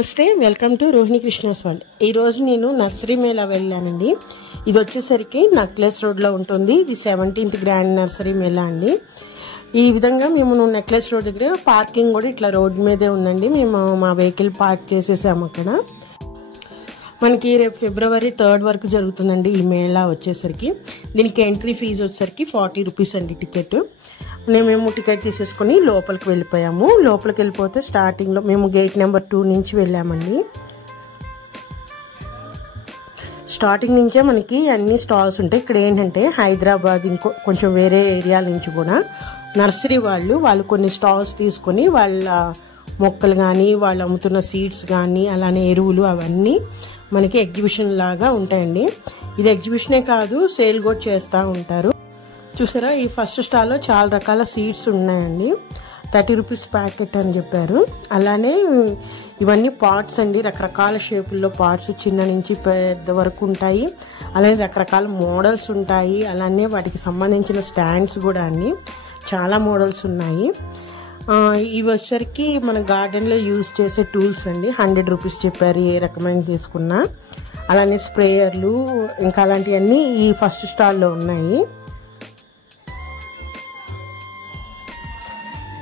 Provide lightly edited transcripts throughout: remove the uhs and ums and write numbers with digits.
నమస్తే, welcome to Rohini Krishna's world. ఈరోజు నేను నర్సరీ మేళా వెళ్ళానండి. ఇది వచ్చేసరికి నెక్లెస్ రోడ్లో ఉంటుంది. ఇది 17th గ్రాండ్ నర్సరీ మేళా అండి. ఈ విధంగా మేము నెక్లెస్ రోడ్ దగ్గర పార్కింగ్ కూడా ఇట్లా రోడ్ మీదే ఉందండి. మేము మా వెహికల్ పార్క్ చేసేసాము అక్కడ. మనకి రేపు February 3rd వరకు జరుగుతుందండి ఈ మేళా వచ్చేసరికి. దీనికి ఎంట్రీ ఫీజు వచ్చేసరికి 40 రూపీస్ అండి టికెట్. మేము టికెట్ తీసేసుకుని లోపలికి వెళ్ళిపోయాము. లోపలికి వెళ్ళిపోతే స్టార్టింగ్లో మేము గేట్ నెంబర్ 2 నుంచి వెళ్ళామండి. స్టార్టింగ్ నుంచే మనకి అన్ని స్టాల్స్ ఉంటాయి. ఇక్కడ ఏంటంటే హైదరాబాద్ కొంచెం వేరే ఏరియాల నుంచి కూడా నర్సరీ వాళ్ళు కొన్ని స్టాల్స్ తీసుకొని వాళ్ళ మొక్కలు కానీ వాళ్ళు అమ్ముతున్న సీడ్స్ కానీ అలానే ఎరువులు అవన్నీ మనకి ఎగ్జిబిషన్ లాగా ఉంటాయండి. ఇది ఎగ్జిబిషనే కాదు, సేల్ కూడా చేస్తూ ఉంటారు. చూసారా, ఈ ఫస్ట్ స్టాల్లో చాలా రకాల సీడ్స్ ఉన్నాయండి. 30 రూపీస్ ప్యాకెట్ అని చెప్పారు. అలానే ఇవన్నీ పాట్స్ అండి, రకరకాల షేపుల్లో పాట్స్ చిన్న నుంచి పెద్ద వరకు ఉంటాయి. అలానే రకరకాల మోడల్స్ ఉంటాయి. అలానే వాటికి సంబంధించిన స్టాండ్స్ కూడా అండి, చాలా మోడల్స్ ఉన్నాయి. ఇవి వచ్చేసరికి మన గార్డెన్లో యూజ్ చేసే టూల్స్ అండి. 100 రూపీస్ చెప్పారు ఏ రకమైన తీసుకున్నా. అలానే స్ప్రేయర్లు ఇంకా అలాంటివన్నీ ఈ ఫస్ట్ స్టాల్లో ఉన్నాయి.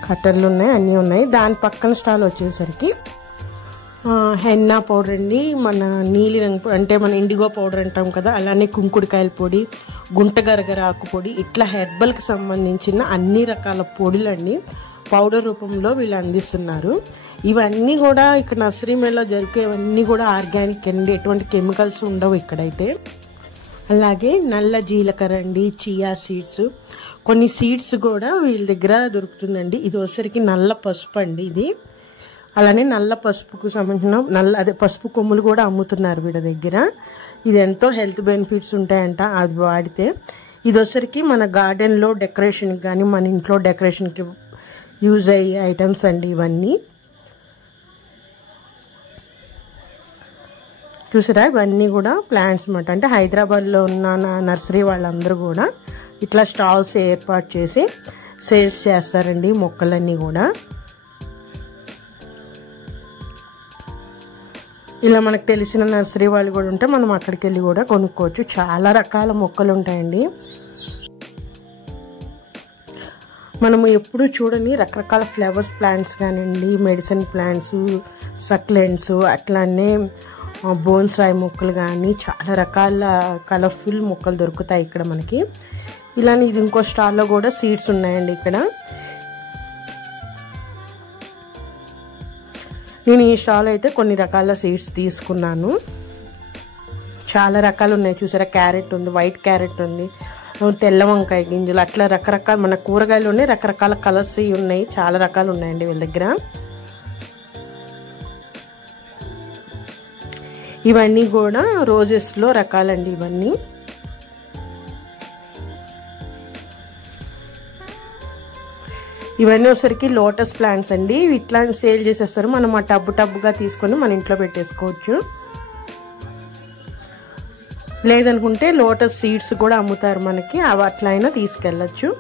కట్టర్లు ఉన్నాయి, అన్నీ ఉన్నాయి. దాని పక్కన స్టాల్ వచ్చేసరికి హెన్నా పౌడర్ అండి, మన నీలి రంగు అంటే మన ఇండిగో పౌడర్ అంటాం కదా, అలానే కుంకుడుకాయల పొడి, గుంటగరగర ఆకు పొడి, ఇట్లా హెర్బల్కి సంబంధించిన అన్ని రకాల పొడులు అండి పౌడర్ రూపంలో వీళ్ళు అందిస్తున్నారు. ఇవన్నీ కూడా ఇక్కడ నర్సరీ మేళలో జరిగేవన్నీ కూడా ఆర్గానిక్ అండి, ఎటువంటి కెమికల్స్ ఉండవు ఇక్కడైతే. అలాగే నల్ల జీలకర్ర అండి, చియా సీడ్స్, కొన్ని సీడ్స్ కూడా వీళ్ళ దగ్గర దొరుకుతుందండి. ఇది వచ్చేసరికి నల్ల పసుపు అండి ఇది. అలానే నల్ల పసుపుకు సంబంధించిన పసుపు కొమ్ములు కూడా అమ్ముతున్నారు వీళ్ళ దగ్గర. ఇది ఎంతో హెల్త్ బెనిఫిట్స్ ఉంటాయంట అది వాడితే. ఇది వచ్చేసరికి మన గార్డెన్లో డెకరేషన్కి కానీ మన ఇంట్లో డెకరేషన్కి యూజ్ అయ్యే ఐటమ్స్ అండి ఇవన్నీ. చూసారా, ఇవన్నీ కూడా ప్లాంట్స్ అన్నమాట. అంటే హైదరాబాద్లో ఉన్న నర్సరీ వాళ్ళందరూ కూడా ఇట్లా స్టాల్స్ ఏర్పాటు చేసి సేల్స్ చేస్తారండి మొక్కలన్నీ కూడా. ఇలా మనకు తెలిసిన నర్సరీ వాళ్ళు కూడా ఉంటే మనం అక్కడికి వెళ్ళి కూడా కొనుక్కోవచ్చు. చాలా రకాల మొక్కలు ఉంటాయండి. మనము ఎప్పుడు చూడని రకరకాల ఫ్లవర్స్ ప్లాంట్స్ కానివ్వండి, మెడిసిన్ ప్లాంట్స్, సక్లెంట్స్, అట్లానే బోన్సాయి మొక్కలు కానీ చాలా రకాల కలర్ఫుల్ మొక్కలు దొరుకుతాయి ఇక్కడ మనకి. ఇలానే ఇది ఇంకో స్టాల్లో కూడా సీడ్స్ ఉన్నాయండి ఇక్కడ. నేను ఈ స్టాల్ అయితే కొన్ని రకాల సీడ్స్ తీసుకున్నాను. చాలా రకాలు ఉన్నాయి. చూసారా, క్యారెట్ ఉంది, వైట్ క్యారెట్ ఉంది, తెల్ల వంకాయ గింజలు, అట్లా రకరకాల మన కూరగాయలు ఉన్నాయి. రకరకాల కలర్స్ ఉన్నాయి, చాలా రకాలు ఉన్నాయండి వీళ్ళ దగ్గర. ఇవన్నీ కూడా రోజెస్లో రకాలండి ఇవన్నీ. ఇవన్నీ వచ్చేసరికి లోటస్ ప్లాంట్స్ అండి. ఇట్లా సేల్ చేసేస్తారు. మనం ఆ టబ్బుగా తీసుకొని మన ఇంట్లో పెట్టేసుకోవచ్చు. లేదనుకుంటే లోటస్ సీడ్స్ కూడా అమ్ముతారు మనకి, అవి అట్లా అయినా తీసుకెళ్ళచ్చు.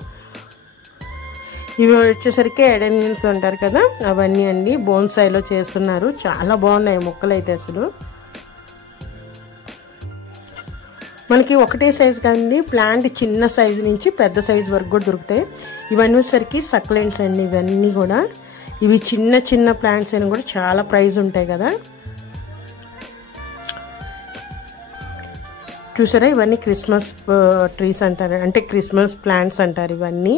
ఇవి వచ్చేసరికి ఎడెనియన్స్ అంటారు కదా, అవన్నీ అండి బోన్సాయిలో చేస్తున్నారు. చాలా బాగున్నాయి మొక్కలు అయితే అసలు. మనకి ఒకటే సైజు కాదండి, ప్లాంట్ చిన్న సైజు నుంచి పెద్ద సైజు వరకు కూడా దొరుకుతాయి. ఇవన్నీ వచ్చేసరికి సక్లెంట్స్ అండి. ఇవన్నీ కూడా ఇవి చిన్న చిన్న ప్లాంట్స్ అయినా కూడా చాలా ప్రైస్ ఉంటాయి కదా. చూసారా, ఇవన్నీ క్రిస్మస్ ట్రీస్ అంటారు, అంటే క్రిస్మస్ ప్లాంట్స్ అంటారు ఇవన్నీ.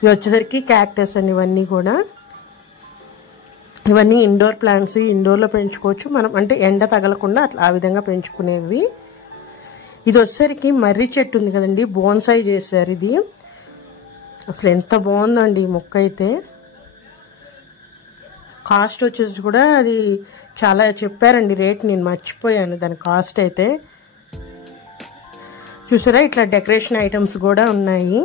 ఇవి వచ్చేసరికి క్యాక్టస్ అండి. ఇవన్నీ కూడా ఇవన్నీ ఇండోర్ ప్లాంట్స్, ఇండోర్లో పెంచుకోవచ్చు మనం, అంటే ఎండ తగలకుండా అట్లా ఆ విధంగా పెంచుకునేవి. ఇది వచ్చేసరికి మర్రి చెట్టు ఉంది కదండి, బోన్సాయి చేశారు ఇది. అసలు ఎంత బాగుందండి ఈ మొక్క అయితే. కాస్ట్ వచ్చేసి కూడా అది చాలా చెప్పారండి రేట్, నేను మర్చిపోయాను దాని కాస్ట్ అయితే. చూసారా, ఇట్లా డెకరేషన్ ఐటమ్స్ కూడా ఉన్నాయి.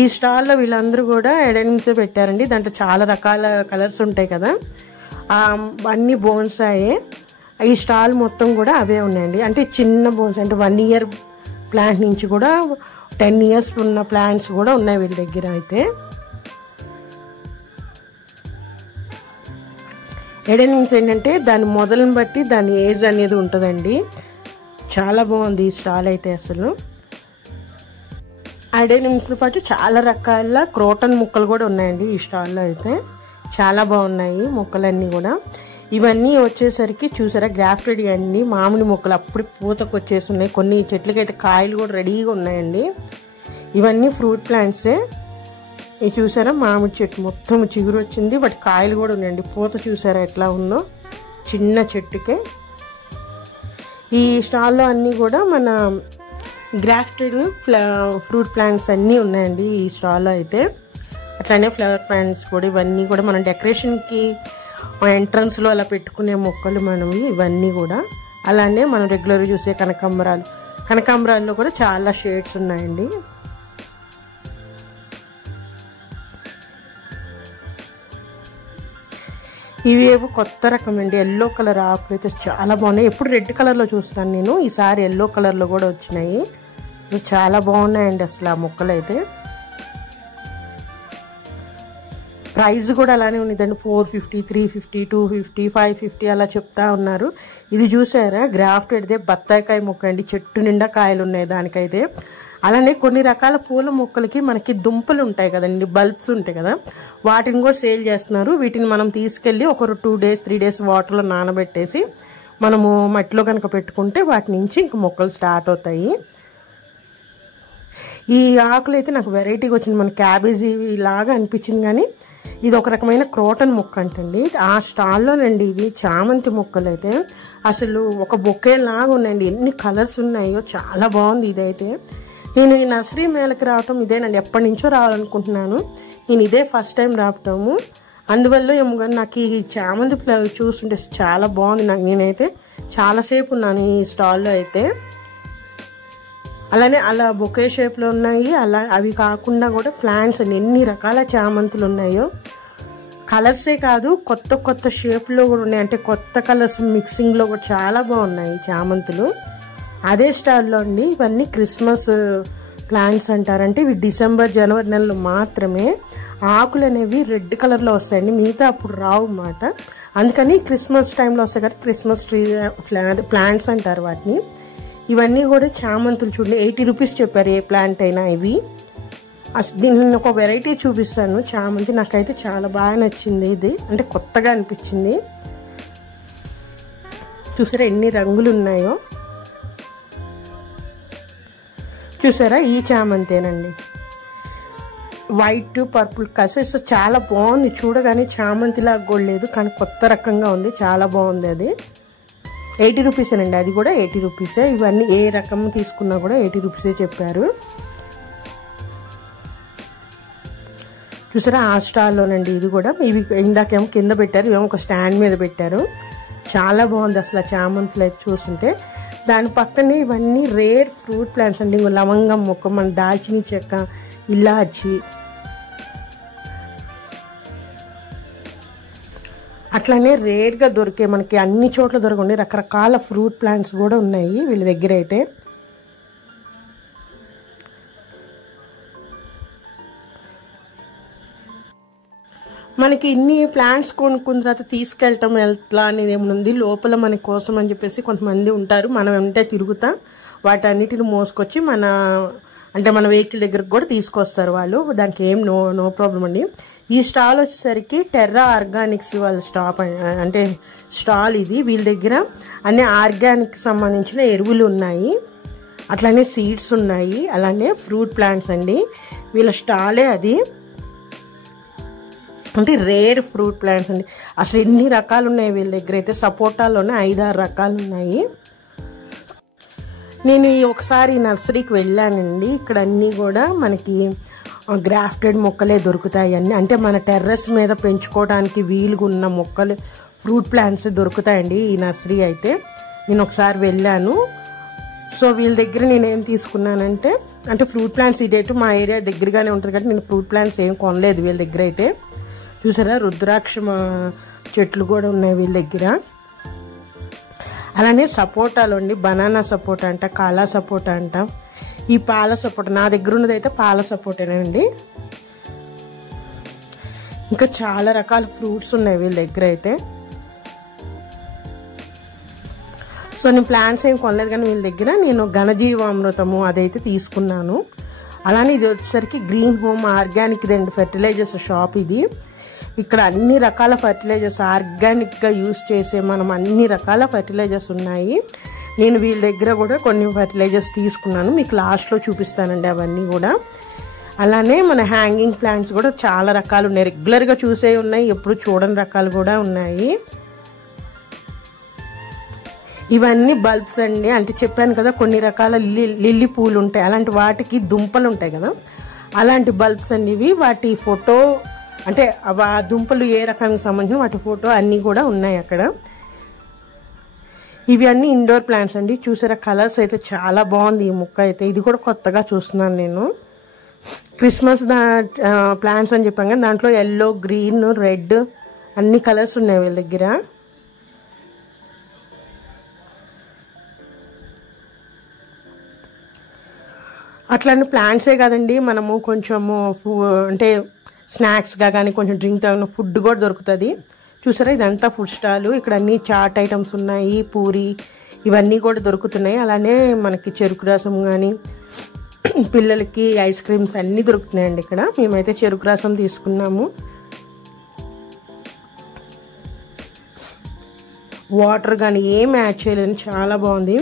ఈ స్టాల్లో వీళ్ళందరూ కూడా ఎడెనిమ్సే పెట్టారండి. దాంట్లో చాలా రకాల కలర్స్ ఉంటాయి కదా, అన్ని బోన్సాయే. ఈ స్టాల్ మొత్తం కూడా అవే ఉన్నాయండి. అంటే చిన్న బోన్స్, అంటే 1 year ప్లాంట్ నుంచి కూడా 10 years ఉన్న ప్లాంట్స్ కూడా ఉన్నాయి వీళ్ళ దగ్గర అయితే. ఎడెనిమ్స్ ఏంటంటే దాని మొదలను బట్టి దాని ఏజ్ అనేది ఉంటుందండి. చాలా బాగుంది ఈ స్టాల్ అయితే. అసలు ఎడెనిమ్స్తో పాటు చాలా రకాల క్రోటన్ మొక్కలు కూడా ఉన్నాయండి ఈ స్టాల్లో అయితే. చాలా బాగున్నాయి మొక్కలన్నీ కూడా. ఇవన్నీ వచ్చేసరికి చూసారా గ్రాఫ్టెడ్ అండి, మామిడి మొక్కలు అప్పుడు పూతకు వచ్చేసి ఉన్నాయి. కొన్ని చెట్లకైతే కాయలు కూడా రెడీగా ఉన్నాయండి. ఇవన్నీ ఫ్రూట్ ప్లాంట్సే. ఇది చూసారా మామిడి చెట్టు మొత్తం చిగురు వచ్చింది, బట్ కాయలు కూడా ఉన్నాయండి. పూత చూసారా ఎట్లా ఉందో చిన్న చెట్టుకే. ఈ స్టాల్లో అన్నీ కూడా మన గ్రాఫ్టెడ్ ఫ్రూట్ ప్లాంట్స్ అన్నీ ఉన్నాయండి ఈ స్టాల్లో అయితే. అట్లానే ఫ్లవర్ ప్లాంట్స్ కూడా, ఇవన్నీ కూడా మనం డెకరేషన్కి ఎంట్రన్స్లో అలా పెట్టుకునే మొక్కలు మనవి ఇవన్నీ కూడా. అలానే మనం రెగ్యులర్గా చూసే కనకాంబరాల్లో కూడా చాలా షేడ్స్ ఉన్నాయండి. ఇవి ఏవో కొత్త రకం అండి, ఎల్లో కలర్ ఆకులు అయితే చాలా బాగున్నాయి. ఎప్పుడు రెడ్ కలర్లో చూస్తాను నేను, ఈసారి ఎల్లో కలర్లో కూడా వచ్చినాయి. ఇవి చాలా బాగున్నాయండి అసలు ఆ మొక్కలు అయితే. ప్రైస్ కూడా అలానే ఉన్నదండి, 450, 350, 250, 550 అలా చెప్తా ఉన్నారు. ఇది చూసారా గ్రాఫ్టెడ్దే బత్తాయికాయ మొక్క అండి, చెట్టు నిండా కాయలు ఉన్నాయి దానికైతే. అలానే కొన్ని రకాల పూల మొక్కలకి మనకి దుంపలు ఉంటాయి కదండి, బల్బ్స్ ఉంటాయి కదా, వాటిని కూడా సేల్ చేస్తున్నారు. వీటిని మనం తీసుకెళ్ళి ఒక 2 days 3 days వాటర్లో నానబెట్టేసి మనము మట్టిలో కనుక పెట్టుకుంటే వాటి నుంచి ఇంక మొక్కలు స్టార్ట్ అవుతాయి. ఈ ఆకులు అయితే నాకు వెరైటీగా వచ్చింది, మన క్యాబేజీ లాగా అనిపించింది. కానీ ఇది ఒక రకమైన క్రోటన్ మొక్క అంటండి. ఆ స్టాల్లోనండి ఇవి చామంతి మొక్కలు అయితే అసలు ఒక బొకే లాగా ఉన్నాయండి, ఎన్ని కలర్స్ ఉన్నాయో చాలా బాగుంది ఇదైతే. నేను ఈ నర్సరీ మేళకి రావటం ఇదేనండి, ఎప్పటి నుంచో రావాలనుకుంటున్నాను. నేను ఇదే ఫస్ట్ టైం రావటము, అందువల్ల ఏమో కానీ నాకు ఈ చామంతి ఫ్లవర్ చూస్తుంటే చాలా బాగుంది. నేనైతే చాలాసేపు ఉన్నాను ఈ స్టాల్లో అయితే. అలానే అలా బొకే షేప్లో ఉన్నాయి. అలా అవి కాకుండా కూడా ప్లాంట్స్ అండి, ఎన్ని రకాల చామంతులు ఉన్నాయో. కలర్సే కాదు కొత్త కొత్త షేప్లో కూడా ఉన్నాయి, అంటే కొత్త కలర్స్ మిక్సింగ్లో కూడా చాలా బాగున్నాయి చామంతులు. అదే స్టాల్లో అండి ఇవన్నీ క్రిస్మస్ ప్లాంట్స్ అంటారంటే ఇవి డిసెంబర్ జనవరి నెలలో మాత్రమే ఆకులు అనేవి రెడ్ కలర్లో వస్తాయండి, మిగతా అప్పుడు రావు అన్నమాట. అందుకని క్రిస్మస్ టైంలో వస్తాయి కదా, క్రిస్మస్ ట్రీ ప్లాంట్స్ అంటారు వాటిని. ఇవన్నీ కూడా చామంతులు చూడండి, 80 rupees చెప్పారు ఏ ప్లాంట్ అయినా. ఇవి అసలు దీన్ని ఒక వెరైటీ చూపిస్తాను చామంతి, నాకైతే చాలా బాగా నచ్చింది ఇది, అంటే కొత్తగా అనిపించింది. చూసారా ఎన్ని రంగులు ఉన్నాయో, చూసారా ఈ చామంతేనండి, వైట్ పర్పుల్ కలర్స్ చాలా బాగుంది. చూడగానే చామంతిలాగా కూడా లేదు, కానీ కొత్త రకంగా ఉంది, చాలా బాగుంది. అది 80 rupees అండి, అది కూడా 80 rupees. ఇవన్నీ ఏ రకం తీసుకున్నా కూడా 80 rupees చెప్పారు. చూసారా ఆ స్టాల్లోనండి ఇది కూడా. ఇవి ఇందాకేమో కింద పెట్టారు, ఇవేమో ఒక స్టాండ్ మీద పెట్టారు. చాలా బాగుంది అసలు ఆ చామంతులు అయితే చూస్తుంటే. దాని పక్కనే ఇవన్నీ రేర్ ఫ్రూట్ ప్లాంట్స్ అండి, లవంగం మొక్క, మన దాల్చిన చెక్క, ఇలాచి, అట్లానే రేర్గా దొరికే మనకి అన్ని చోట్ల దొరకండి రకరకాల ఫ్రూట్ ప్లాంట్స్ కూడా ఉన్నాయి వీళ్ళ దగ్గర అయితే. మనకి ఇన్ని ప్లాంట్స్ కొనుక్కున్న తర్వాత తీసుకెళ్ళటం ఎట్లా అనేది ఏముంది, లోపల మన కోసం అని చెప్పేసి కొంతమంది ఉంటారు, మనం వెంటనే తిరుగుతా వాటన్నిటిని మోసుకొచ్చి మన వెహికల్ దగ్గరకు కూడా తీసుకొస్తారు వాళ్ళు. దానికి ఏం నో ప్రాబ్లం అండి. ఈ స్టాల్ వచ్చేసరికి టెర్రా ఆర్గానిక్స్ వాళ్ళ స్టాల్ ఇది. వీళ్ళ దగ్గర అన్ని ఆర్గానిక్ సంబంధించిన ఎరువులు ఉన్నాయి, అట్లానే సీడ్స్ ఉన్నాయి, అలానే ఫ్రూట్ ప్లాంట్స్ అండి. వీళ్ళ స్టాలే అది, అంటే రేర్ ఫ్రూట్ ప్లాంట్స్ అండి. అసలు ఎన్ని రకాలు ఉన్నాయి వీళ్ళ దగ్గర అయితే, సపోటాలోనే 5-6 రకాలు ఉన్నాయి. నేను ఒకసారి నర్సరీకి వెళ్ళానండి, ఇక్కడ అన్నీ కూడా మనకి గ్రాఫ్టెడ్ మొక్కలే దొరుకుతాయి అన్నీ, అంటే మన టెర్రస్ మీద పెంచుకోవడానికి వీలుగా ఉన్న మొక్కలు ఫ్రూట్ ప్లాంట్స్ దొరుకుతాయండి ఈ నర్సరీ అయితే. నేను ఒకసారి వెళ్ళాను. సో వీళ్ళ దగ్గర నేనేం తీసుకున్నానంటే, అంటే ఫ్రూట్ ప్లాంట్స్ ఇదేటు మా ఏరియా దగ్గరగానే ఉంటుంది కాబట్టి నేను ఫ్రూట్ ప్లాంట్స్ ఏం కొనలేదు వీళ్ళ దగ్గర అయితే. చూసారా రుద్రాక్ష చెట్లు కూడా ఉన్నాయి వీళ్ళ దగ్గర. అలానే సపోటాలు అండి, బనానా సపోటా అంట, కాలా సపోటా అంట, ఈ పాల సపోటా, నా దగ్గర ఉన్నది అయితే పాల సపోటేనండి. ఇంకా చాలా రకాల ఫ్రూట్స్ ఉన్నాయి వీళ్ళ దగ్గర అయితే. సో నేను ప్లాంట్స్ ఏం కొనలేదు, కానీ వీళ్ళ దగ్గర నేను ఘనజీవామృతము అదైతే తీసుకున్నాను. అలానే ఇది వచ్చేసరికి గ్రీన్ హోమ్ ఆర్గానిక్ అండి ఫెర్టిలైజర్స్ షాప్ ఇది. ఇక్కడ అన్ని రకాల ఫర్టిలైజర్స్ ఆర్గానిక్గా యూస్ చేసే మనం అన్ని రకాల ఫర్టిలైజర్స్ ఉన్నాయి. నేను వీళ్ళ దగ్గర కూడా కొన్ని ఫర్టిలైజర్స్ తీసుకున్నాను, మీకు లాస్ట్లో చూపిస్తానండి అవన్నీ కూడా. అలానే మన హ్యాంగింగ్ ప్లాంట్స్ కూడా చాలా రకాలు ఉన్నాయి, రెగ్యులర్గా చూసే ఉన్నాయి, ఎప్పుడు చూడని రకాలు కూడా ఉన్నాయి. ఇవన్నీ బల్బ్స్ అండి. అంటే చెప్పాను కదా కొన్ని రకాల లిల్లీ పూలు ఉంటాయి, అలాంటి వాటికి దుంపలు ఉంటాయి కదా, అలాంటి బల్బ్స్ అండి ఇవి. వాటి ఫోటో అంటే ఆ దుంపలు ఏ రకానికి సంబంధించిన వాటి ఫోటో అన్నీ కూడా ఉన్నాయి అక్కడ. ఇవి అన్నీ ఇండోర్ ప్లాంట్స్ అండి. చూసారా కలర్స్ అయితే చాలా బాగుంది ఈ మొక్క అయితే. ఇది కూడా కొత్తగా చూస్తున్నాను నేను. క్రిస్మస్ ప్లాంట్స్ అని చెప్పాను కదా, దాంట్లో ఎల్లో, గ్రీన్, రెడ్ అన్ని కలర్స్ ఉన్నాయి వీళ్ళ దగ్గర. అట్లాంటి ప్లాంట్సే కదండి, మనము కొంచెము అంటే స్నాక్స్గా కానీ కొంచెం డ్రింక్ తాగిన ఫుడ్ కూడా దొరుకుతుంది. చూసారా ఇదంతా ఫుడ్ స్టాలు. ఇక్కడ అన్ని చాట్ ఐటమ్స్ ఉన్నాయి, పూరి ఇవన్నీ కూడా దొరుకుతున్నాయి. అలానే మనకి చెరుకు రసం కానీ పిల్లలకి ఐస్ క్రీమ్స్ అన్నీ దొరుకుతున్నాయండి ఇక్కడ. మేమైతే చెరుకు రసం తీసుకున్నాము. వాటర్ కానీ ఏం యాడ్ చేయలేదని చాలా బాగుంది.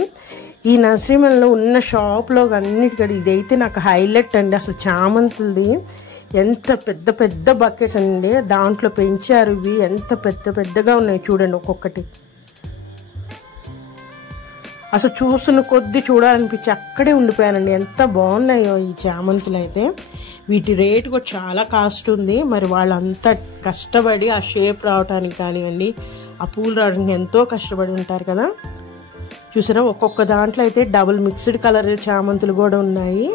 ఈ నర్సరీలో ఉన్న షాప్లో అన్నిటికీ ఇదైతే నాకు హైలైట్ అండి. అసలు చామంతులది ఎంత పెద్ద పెద్ద బకెట్స్ అండి, దాంట్లో పెంచారు ఇవి. ఎంత పెద్ద పెద్దగా ఉన్నాయి చూడండి ఒక్కొక్కటి. అసలు చూస్తున్న కొద్దీ చూడాలనిపించి అక్కడే ఉండిపోయానండి. ఎంత బాగున్నాయో ఈ చామంతులు అయితే. వీటి రేటు కూడా చాలా కాస్ట్ ఉంది. మరి వాళ్ళంతా కష్టపడి ఆ షేప్ రావడానికి కానివ్వండి, ఆ పూలు రావడానికి ఎంతో కష్టపడి ఉంటారు కదా. చూసారా ఒక్కొక్క దాంట్లో అయితే డబుల్ మిక్స్డ్ కలర్ చామంతులు కూడా ఉన్నాయి.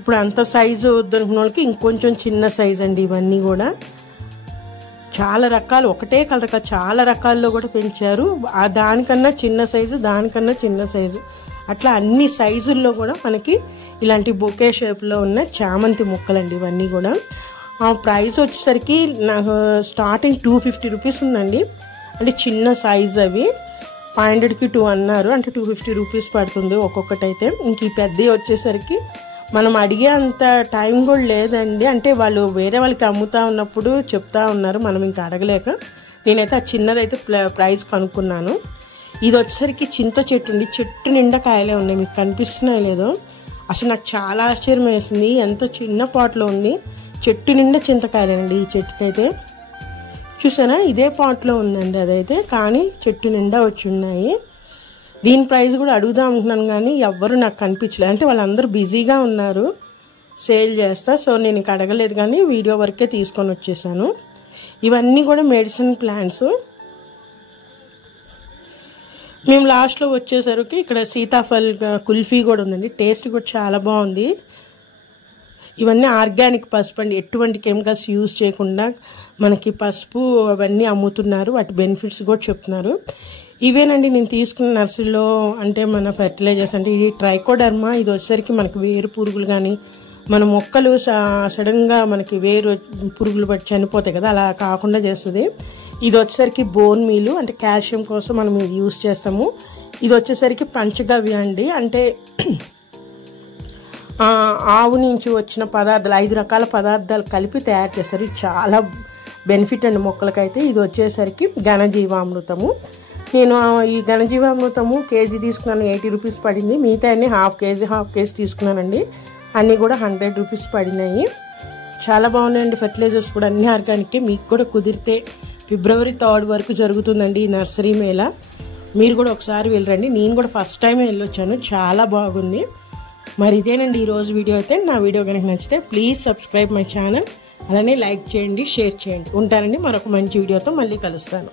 ఇప్పుడు అంత సైజు వద్దనుకున్న వాళ్ళకి ఇంకొంచెం చిన్న సైజ్ అండి ఇవన్నీ కూడా. చాలా రకాలు, ఒకటే కలర్ కాదు చాలా రకాల్లో కూడా పెంచారు. దానికన్నా చిన్న సైజు, దానికన్నా చిన్న సైజు, అట్లా అన్ని సైజుల్లో కూడా మనకి ఇలాంటి బొకే షేప్లో ఉన్న చామంతి మొక్కలండి ఇవన్నీ కూడా. ఆ ప్రైస్ వచ్చేసరికి నాకు స్టార్టింగ్ 250 రూపీస్ ఉందండి. అంటే చిన్న సైజ్ అవి 500కి 2 అన్నారు, అంటే 250 రూపీస్ పడుతుంది ఒక్కొక్కటి అయితే. ఇంక ఈ పెద్దవి వచ్చేసరికి మనం అడిగే అంత టైం కూడా లేదండి. అంటే వాళ్ళు వేరే వాళ్ళకి అమ్ముతా ఉన్నప్పుడు చెప్తా ఉన్నారు, మనం ఇంకా అడగలేక నేనైతే ఆ చిన్నదైతే ప్రైస్ కనుక్కున్నాను. ఇది వచ్చేసరికి చింత చెట్టు అండి. చెట్టు నిండా కాయలే ఉన్నాయి, మీకు కనిపిస్తున్నాయి లేదో. అసలు నాకు చాలా ఆశ్చర్యం వేసింది, ఎంత చిన్న పాట్లో ఉంది, చెట్టు నిండా చింతకాయలేనండి ఈ చెట్టుకైతే. చూసారా ఇదే పాట్లో ఉందండి అదైతే, కానీ చెట్టు నిండా వచ్చి ఉన్నాయి. దీని ప్రైస్ కూడా అడుగుదాం అనుకున్నాను కానీ ఎవ్వరు నాకు కనిపించలేదు. అంటే వాళ్ళందరూ బిజీగా ఉన్నారు సేల్ చేస్తా, సో నేను ఇంక అడగలేదు కానీ వీడియో వరకే తీసుకొని వచ్చేసాను. ఇవన్నీ కూడా మెడిసిన్ ప్లాంట్స్. మేము లాస్ట్లో వచ్చేసరికి ఇక్కడ సీతాఫల్ కుల్ఫీ కూడా ఉందండి, టేస్ట్ కూడా చాలా బాగుంది. ఇవన్నీ ఆర్గానిక్ పసుపు అండి, ఎటువంటి కెమికల్స్ యూజ్ చేయకుండా మనకి పసుపు అవన్నీ అమ్ముతున్నారు, వాటి బెనిఫిట్స్ కూడా చెప్తున్నారు. ఇవేనండి నేను తీసుకున్న నర్సరీలో అంటే మన ఫెర్టిలైజర్స్. అంటే ఇది ట్రైకోడర్మా, ఇది వచ్చేసరికి మనకి వేరు పురుగులు కానీ మన మొక్కలు సడన్గా మనకి వేరు పురుగులు పట్టి చనిపోతాయి కదా, అలా కాకుండా చేస్తుంది. ఇది వచ్చేసరికి బోన్ మీలు, అంటే కాల్షియం కోసం మనం ఇది యూజ్ చేస్తాము. ఇది వచ్చేసరికి పంచగవ్య అండి, అంటే ఆవు నుంచి వచ్చిన పదార్థాలు 5 రకాల పదార్థాలు కలిపి తయారు చేస్తారు. ఇది చాలా బెనిఫిట్ అండి మొక్కలకైతే. ఇది వచ్చేసరికి ఘనజీవామృతము. నేను ఈ ఘనజీవామృతము కేజీ తీసుకున్నాను, 80 రూపీస్ పడింది. మిగతా అన్ని హాఫ్ కేజీ తీసుకున్నానండి. అన్నీ కూడా 100 రూపీస్ పడినాయి. చాలా బాగున్నాయండి ఫెర్టిలైజర్స్ కూడా, అన్ని ఆర్గానిక్. మీకు కూడా కుదిరితే ఫిబ్రవరి 3 వరకు జరుగుతుందండి ఈ నర్సరీ మేళ. మీరు కూడా ఒకసారి వెళ్ళరండి. నేను కూడా ఫస్ట్ టైం వెళ్ళొచ్చాను, చాలా బాగుంది. మరి ఇదేనండి ఈరోజు వీడియో అయితే. నా వీడియో కనుక నచ్చితే ప్లీజ్ సబ్స్క్రైబ్ మై ఛానల్, అలానే లైక్ చేయండి, షేర్ చేయండి. ఉంటానండి, మరొక మంచి వీడియోతో మళ్ళీ కలుస్తాను.